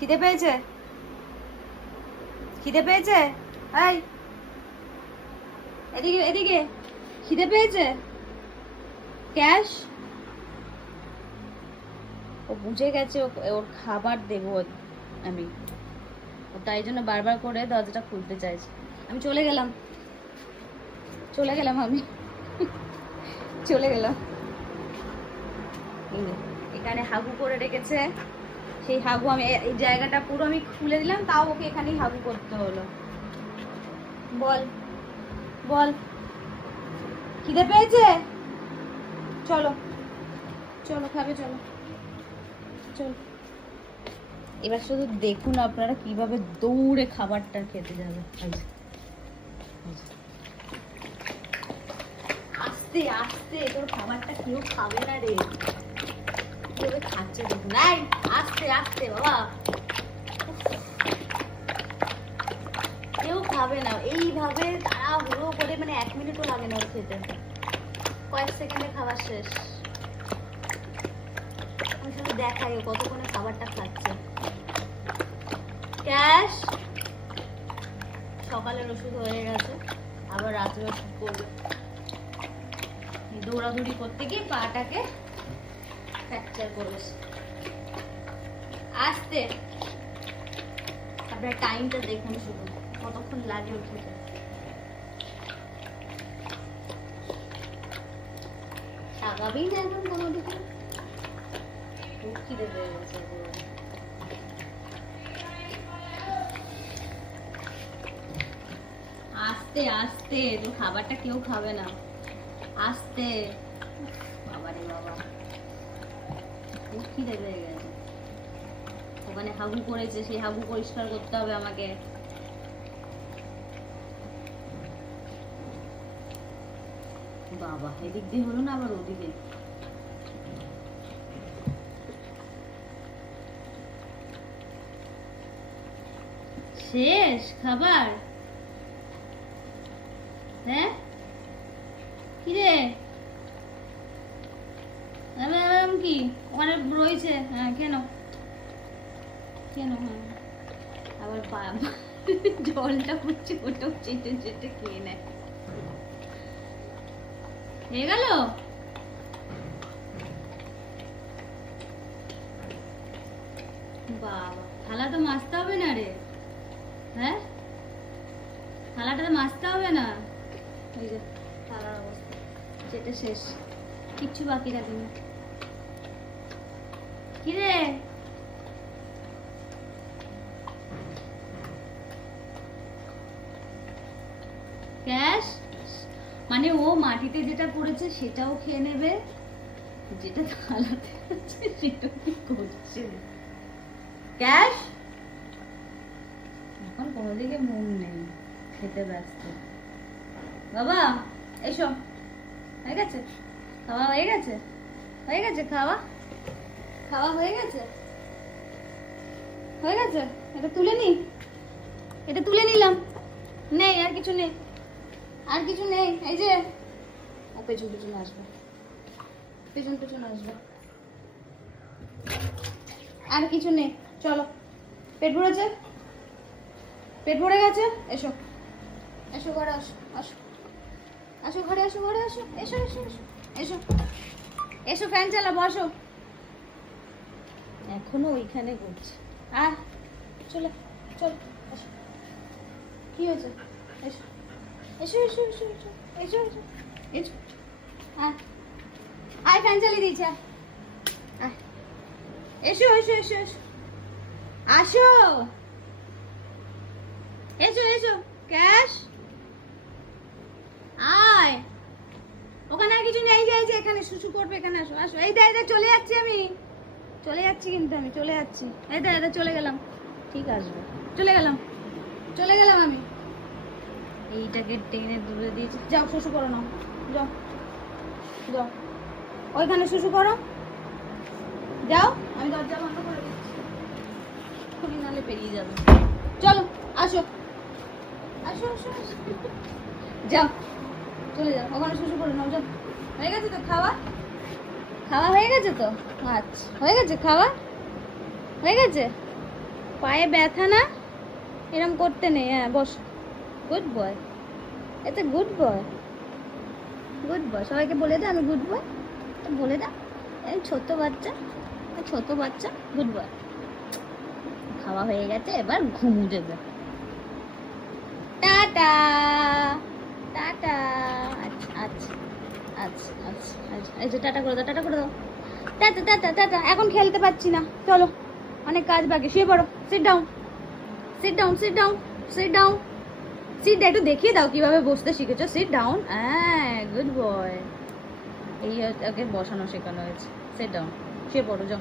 খিদে পেয়েছে? খিদে পেয়েছে? এই এদিকে এদিকে, খিদে পেয়েছে? ক্যাশ, ও বুঝে গেছে ওর খাবার দেবো আমি, ও তাই জন্য বারবার করে দরজাটা খুলতে চাইছে। আমি চলে গেলাম, চলে গেলাম আমি চলে গেলাম। এই যে, এখানে হাগু করে রেখেছে, সেই হাগু আমি এই জায়গাটা পুরো আমি খুলে দিলাম, তাও ওকে এখানেই হাগু করতে হলো। বল বল, খিদে পেয়েছে? চলো চলো, খাবে, চলো চলো। এবার শুধু দেখুন আপনারা কিভাবে দৌড়ে খাবারটা খেতে যাবে। আস্তে আস্তে, তোর খাবারটা কেউ খাবে না রে, কিভাবে খাচ্ছে দেখুন। নাই, আস্তে আস্তে বাবা, কেউ খাবে না এইভাবে তাড়াহুড়ো করে, মানে 1 মিনিটও লাগে না ওর খেতে, কয়েক সেকেন্ডে খাবার শেষ। আমি শুধু দেখাই ও কতক্ষণে খাবারটা খাচ্ছে। ক্যাশ, সকালের ওষুধ হয়ে গেছে, আবার রাত্রে ওষুধ করবে। দৌড়াদৌড়ি করতে গিয়ে পাটাকে ফ্র্যাকচার করেছে। আস্তে, আপনার টাইমটা দেখুন শুধু কতক্ষণ লাগে ওর খেতে। তাকাবেই না এখন কোনো দিকে, খুব খিদে পেয়ে গেছে। আস্তে আস্তে, তোর খাবারটা কেউ খাবে না, আস্তে। বাবারে বাবা, খুব খিদে পেয়ে গেছে। ওখানে হাগু করেছে, সেই হাগু পরিষ্কার করতে হবে আমাকে। বাবা, এদিক দিয়ে হলো না, আবার ওদিকে। শেষ খাবার? হ্যাঁ, কি রে কি ওখানে রয়েছে? হ্যাঁ, কেন কেন? হ্যাঁ, আবার বাবা জলটা পড়ছে, ওটাও চেটে চেটে খেয়ে নেয়। হয়ে গেল? বাবা, থালা তো মাজতে হবে না রে? হ্যাঁ, থালাটা তো মাজতে হবে না? এই যে থালার অবস্থা, চেটে শেষ, কিচ্ছু বাকি রাখিনি। কি রে, ক্যাশ? মানে ও মাটিতে যেটা পড়েছে সেটাও খেয়ে নেবে, যেটা থালাতে আছে সেটা কি করছে? ক্যাশ, এখন কোনো দিকে মন নেই, খেতে ব্যস্ত। বাবা এসো, হয়ে গেছে খাওয়া? হয়ে গেছে? হয়ে গেছে খাওয়া? খাওয়া হয়ে গেছে? হয়ে গেছে? এটা তুলে নি, এটা তুলে নিলাম, নেই আর কিছু নেই, আর কিছু নেই। এই যে ও পেছন পেছন আসবে, পেছন পেছন আসবে, আর কিছু নেই। চলো, পেট ভরেছে, পেট ভরে গেছে। এসো এসো, ঘরে আসো, আসো আসো, ঘরে আসো, ঘরে আসো, এসো এসো এসো এসো এসো, ফ্যান চালা, বসো। এখনো ওইখানে ঘুরছে। আহ, চলে চল, আসো। কি হয়েছে? এসো এসো এসো এসো এসো এসো এসো এসো, আয় আয়, ফ্যান চালিয়ে দিয়েছে, আয়, এসো এসো এসো এসো, আসো, এসো এসো। ক্যাশ, আয়, ওখানে আর কিছু নেই, যাই যে এখানে শুশু করবে, এখানে আসো আসো। এই দা, এই দা, চলে যাচ্ছি আমি, চলে যাচ্ছি কিন্তু আমি, চলে যাচ্ছি। এই দা, এই দা, চলে গেলাম, ঠিক আসবে, চলে গেলাম, চলে গেলাম আমি। এইটাকে টেনে দূরে দিয়েছি, যাও শুশু করো না, যাও যাও, ওইখানে শুশু করো, যাও, আমি দরজা বন্ধ করে দিচ্ছি, খুবই নালে পেরিয়ে যাবে। চলো, আসো আসো আসো আসো, যাও, চলে যাও, ওখানে শুশু করে নাও, যাও। হয়ে গেছে তো খাওয়া? খাওয়া হয়ে গেছে তো? আচ্ছা, হয়ে গেছে খাওয়া, হয়ে গেছে। পায়ে ব্যথা না, এরম করতে নেই। হ্যাঁ বস, গুড বয়, এটা গুড বয়, গুড বয়। সবাইকে বলে দে আমি গুড বয়, বলে দাও। এই ছোট বাচ্চা, ছোট বাচ্চা, গুড বয়। খাওয়া হয়ে গেছে, এবার ঘুমু দেবে। Tata, tata. আচ্ছা আচ্ছা আচ্ছা আচ্ছা আচ্ছা, এই যে টাটা করে দাও, টাটা করে দাও। Tata tata tata. এখন খেলতে পারছি না, চলো অনেক কাজ বাকি। শুয়ে পড়ো, sit down, sit down, sit down, sit down, sit. একটু দেখিয়ে দাও কিভাবে বসতে শিখেছো। সিট ডাউন, হ্যাঁ গুড বয়। এই ওকে বসানো শেখানো হয়েছে। সিট ডাউন, শুয়ে পড়ো যাও।